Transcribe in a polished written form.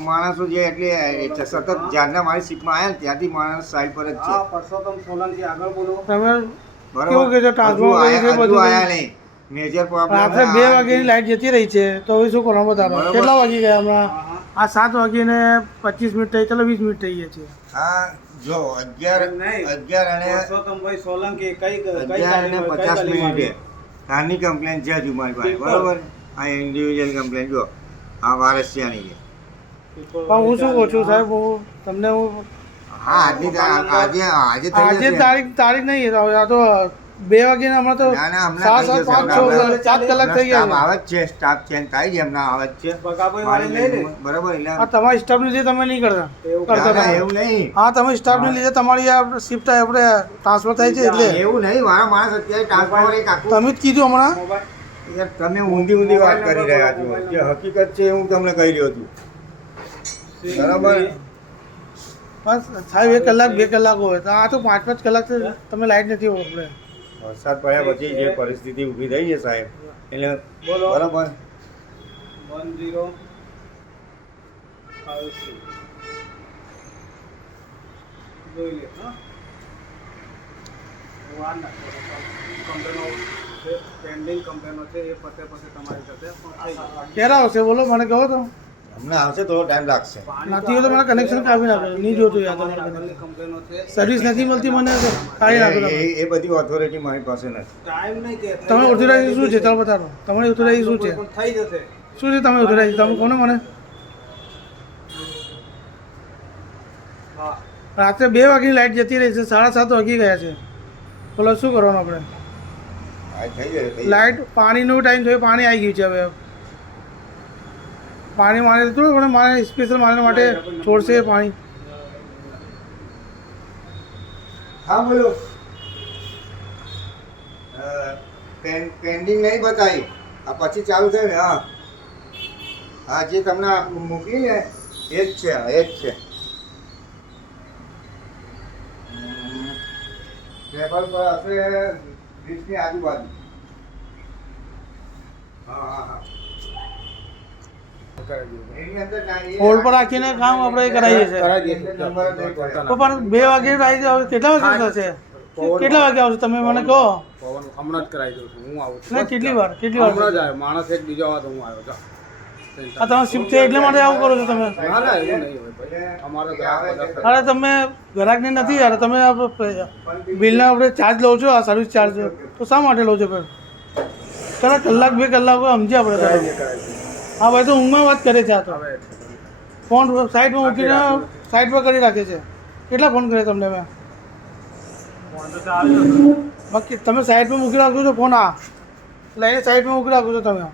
માણસો જે એટલે સતત જ્યારના મારી સીટમાં આવ્યા ને ત્યાંથી માણસ સાઈડ પર જ છે. પરસોત્તમ સોલંકી આગળ બોલો. તમે બરાબર કેવું કે છે ટ્રાન્સફોર્મર હજુ બધું આયા નહીં. મેજર પ્રોબ્લેમ રાત્રે 2 વાગ્યાની લાઈટ જતી રહી છે તો હવે શું કરવાનું બતાવો. બરાબર. કેટલા વાગી ગયા હમણાં? આ 7:25 થઈ, ચલો 20 મિનિટ થઈ ગયા છે. હા જો 11 અને પરસોત્તમભાઈ સોલંકી કઈ 11 અને 50 મિનિટે આની કમ્પ્લેન છે હજુ મારી પાસે. બરાબર. આ ઇન્ડિવિજ્યુઅલ કમ્પ્લેન જો આ વારસિયાની છે. પણ હું શું કહું છું સાહેબ, હું તમને હું હા આજે થઈ આજે જશે. તારીખ નહીં, આ તો 2 વાગ્યાના હમણાં તો ના, ના, હમણાં 7, થઈ 5, જશે. 6, 7 કલાક થઈ સ્ટાફ ગયા આવે જ છે, સ્ટાફ ચેન્જ થાય છે, એમના આવે જ છે. બગાભાઈ વાળી લઈ લે. બરાબર એટલે આ તમારા સ્ટાફને લીધે તમે નહીં કરતા એવું કરતા ના, ના, હતા. એવું નહીં. હા, તમે સ્ટાફને લીધે તમારી આ શિફ્ટ આપણે ટ્રાન્સફર થાય છે એટલે એવું નહીં. મારા માણસ અત્યારે ટ્રાન્સફોર્મર એક આખું તમે જ કીધું હમણાં. મોબાઈલ યાર તમે ઊંધી વાત કરી રહ્યા છો. જે હકીકત છે એ હું તમને કહી રહ્યો છું. બરાબર. બસ સાહેબ 1 કલાક 2 કલાક હોય તો આ તો 5-5 કલાક તમે લાઈટ નથી આપણે. વરસાદ પડ્યા પછી જે પરિસ્થિતિ ઊભી થઈ છે સાહેબ એટલે બોલો. બરાબર 1053 જોઈ લે. હા વાર ના કમ્પ્લેનો છે, પેન્ડિંગ કમ્પ્લેનો છે, એ પતે તમારી સાથે પણ થઈ જશે. ક્યારે આવશે બોલો, મને કહો તો. હમણાં આવશે થોડો ટાઈમ લાગશે. નથી હોય તો મને કનેક્શન કાપી નાખો. નહીં જોતું યાર તમારે આગળની કમ્પ્લેનો છે. સર્વિસ નથી મળતી મને તો કાઢી નાખો તમે. એ બધી ઓથોરિટી મારી પાસે નથી. ટાઈમ નહીં કે તમે ઓથોરાઇઝ શું છે ચાલો બતાવો. તમારી ઓથોરાઇઝ શું છે? પણ થઈ જશે. શું છે તમે ઓથોરાઇઝ? તમે કોને મને હા રાત્રે 2 વાગ્યાની લાઈટ જતી રહી છે, 7:30 વાગી ગયા છે. બોલો શું કરવાનું આપણે? આ થઈ જાય, થઈ જાય. લાઈટ પાણીનો ટાઈમ થયો, પાણી આવી ગયું છે હવે. પાણી મારે થોડું પણ મારે સ્પેશિયલ મારા માટે છોડશે પાણી. હા બોલો. પેન્ડિંગ નહીં બતાવી. આ પછી ચાલુ થાય ને. હા હા જે તમને મૂકી ને એ જ છે. એ જ છે. ટેબલ પર હશે 20 ની આજુબાજુ. હા હા હા એની અંદર ના એ હોલ્ડ પર રાખીને કામ આપણે કરાવીએ છીએ. નંબર નહીં પડે. તો પણ 2 વાગે આવી જાવ, કેટલા વાગે થશે? કેટલા વાગે આવશે તમે મને કહો. પવન હમણાં જ કરાવી દઉં છું. હું આવું છું. ના કેટલી વાર હમણાં જ આવ્યો માણસ એક બીજો આવે તો હું આવ્યો જા. આ તમે શિફ્ટ છે એટલે માટે આવું કરો છો તમે? ના ના એવું નહીં હોય ભાઈ. અમારે ગ્રાહક બધા અરે તમે ગ્રાહકને નથી યાર, તમે બિલના આપણે ચાર્જ લો છો, આ સર્વિસ ચાર્જ તો શા માટે લો છો ਫਿਰ? ચાલો કલાક 2 કલાક હોય સમજ્યા આપણે. કરાવી દે. હા ભાઈ તો ઊંઘમાં વાત કરે છે. આ તો હવે ફોન સાઈડમાં મૂકીને સાઈડ પર કરી રાખે છે. કેટલા ફોન કરે તમને મેં? બાકી તમે સાઈડ પર મૂકી રાખો છો ફોન? આ લઈને સાઈડમાં મૂકી રાખો છો તમે.